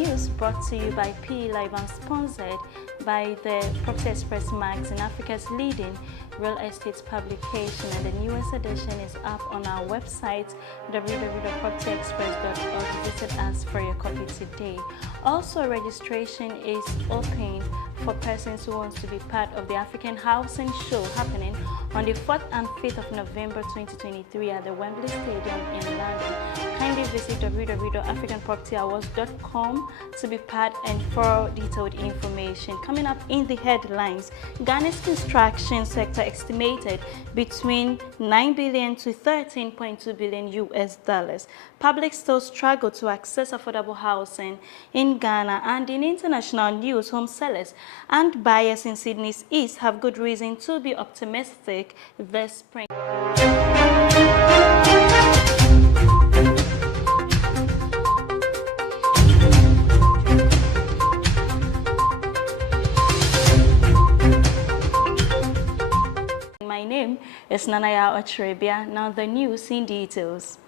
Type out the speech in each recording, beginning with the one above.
news brought to you by P Live and sponsored by the Property Express magazine, Africa's leading real estate publication, and the newest edition is up on our website www.propertyexpress.org. Visit us for your copy today. Also, registration is open for persons who want to be part of the African Housing Show happening on the 4th and 5th of November 2023 at the Wembley Stadium in London. Kindly visit www.africanpropertyawards.com to be part and for detailed information. Coming up in the headlines, Ghana's construction sector estimated between 9 billion to 13.2 billion US dollars. Public still struggle to access affordable housing in Ghana, and in international news, home sellers and buyers in Sydney's East have good reason to be optimistic this spring. My name is Nanaya Ochrebia. Now the news in details.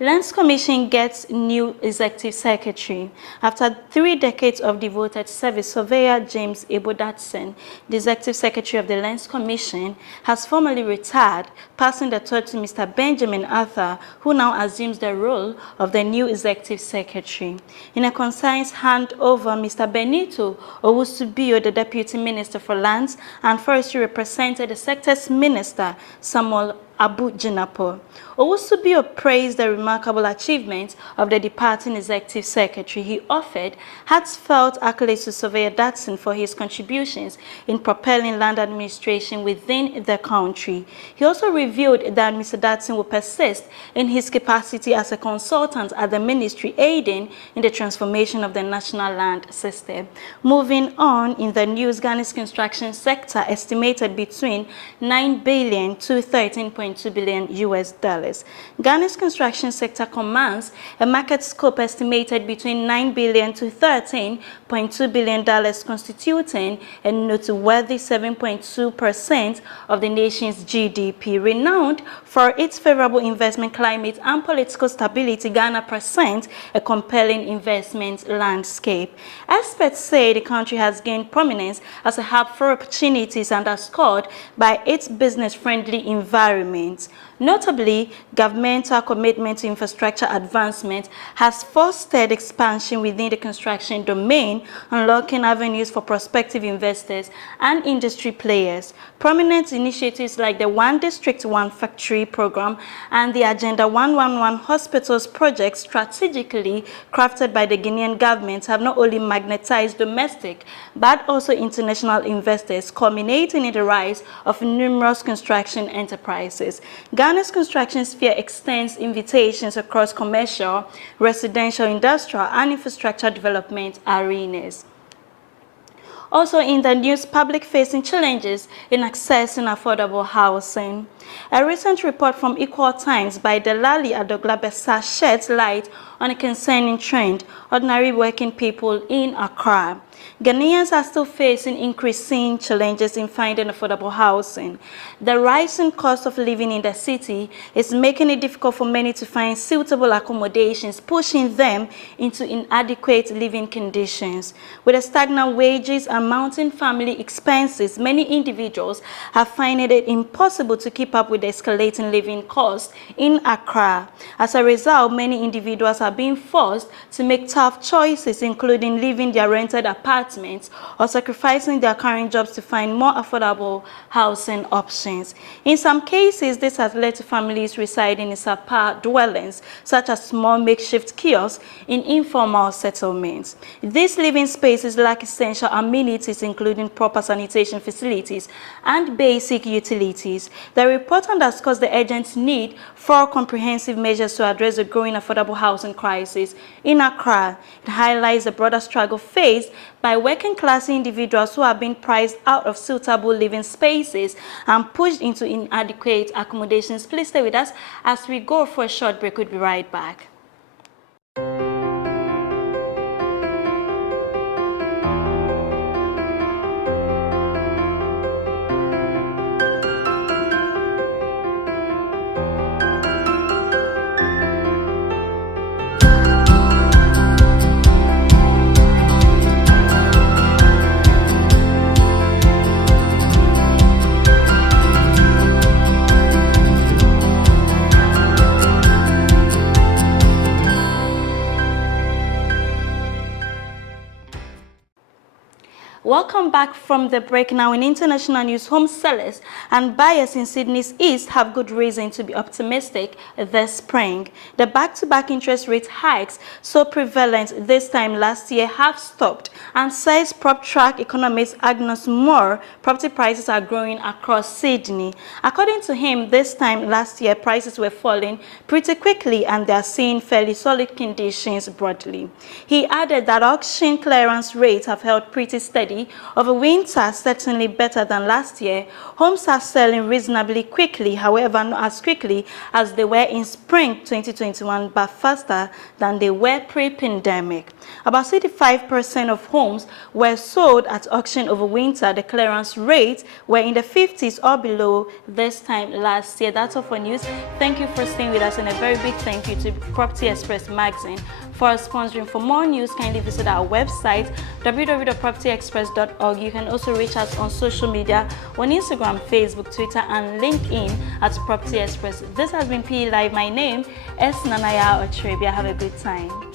Lands Commission gets new executive secretary. After 3 decades of devoted service, Surveyor James Ebo-Datson, the executive secretary of the Lands Commission, has formally retired, passing the torch to Mr. Benjamin Arthur, who now assumes the role of the new executive secretary. In a concise handover, Mr. Benito Owusu-Bio, the deputy minister for lands and forestry, represented the sector's minister, Samuel Abu Jinapo. Owusu-Bio praised the remarkable achievements of the departing executive secretary. He offered heartfelt accolades to Surveyor Datson for his contributions in propelling land administration within the country. He also revealed that Mr. Datson will persist in his capacity as a consultant at the ministry, aiding in the transformation of the national land system. Moving on in the news, Ghana's construction sector estimated between 9 billion to 13.2 billion US dollars. Ghana's construction sector commands a market scope estimated between 9 billion to 13.2 billion dollars, constituting a noteworthy 7.2% of the nation's GDP. Renowned for its favorable investment climate and political stability, Ghana presents a compelling investment landscape. Experts say the country has gained prominence as a hub for opportunities, underscored by its business-friendly environment. Notably, governmental commitment to infrastructure advancement has fostered expansion within the construction domain, unlocking avenues for prospective investors and industry players. Prominent initiatives like the One District, One Factory program and the Agenda 111 Hospitals project, strategically crafted by the Guinean government, have not only magnetized domestic but also international investors, culminating in the rise of numerous construction enterprises. Ghana's construction sphere extends invitations across commercial, residential, industrial, and infrastructure development arenas. Also in the news, public-facing challenges in accessing affordable housing. A recent report from Equal Times by Delali Adogla-Bessa sheds light on a concerning trend: ordinary working people in Accra. Ghanaians are still facing increasing challenges in finding affordable housing. The rising cost of living in the city is making it difficult for many to find suitable accommodations, pushing them into inadequate living conditions. With the stagnant wages and mounting family expenses, many individuals are finding it impossible to keep up with the escalating living costs in Accra. As a result, many individuals are being forced to make tough choices, including leaving their rented apartments or sacrificing their current jobs to find more affordable housing options. In some cases, this has led to families residing in subpar dwellings, such as small makeshift kiosks in informal settlements. These living spaces lack essential amenities, including proper sanitation facilities and basic utilities. The report underscores the urgent need for comprehensive measures to address the growing affordable housing crisis in Accra. It highlights the broader struggle faced by working-class individuals who have been priced out of suitable living spaces and pushed into inadequate accommodations. Please stay with us as we go for a short break. We'll be right back. Welcome back from the break. Now in international news, home sellers and buyers in Sydney's East have good reason to be optimistic this spring. The back-to-back interest rate hikes so prevalent this time last year have stopped, and says PropTrack economist Agnes Moore, property prices are growing across Sydney. According to him, this time last year prices were falling pretty quickly and they are seeing fairly solid conditions broadly. He added that auction clearance rates have held pretty steady over winter, certainly better than last year. Homes are selling reasonably quickly, however not as quickly as they were in spring 2021, but faster than they were pre-pandemic. About 65% of homes were sold at auction over winter. The clearance rates were in the 50s or below this time last year. That's all for news. Thank you for staying with us, and a very big thank you to Property Express magazine for sponsoring. For more news, kindly visit our website www.propertyexpress.org. You can also reach us on social media on Instagram, Facebook, Twitter, and LinkedIn at Property Express. This has been PE Live. My name is Nanaya Otrebia. Have a good time.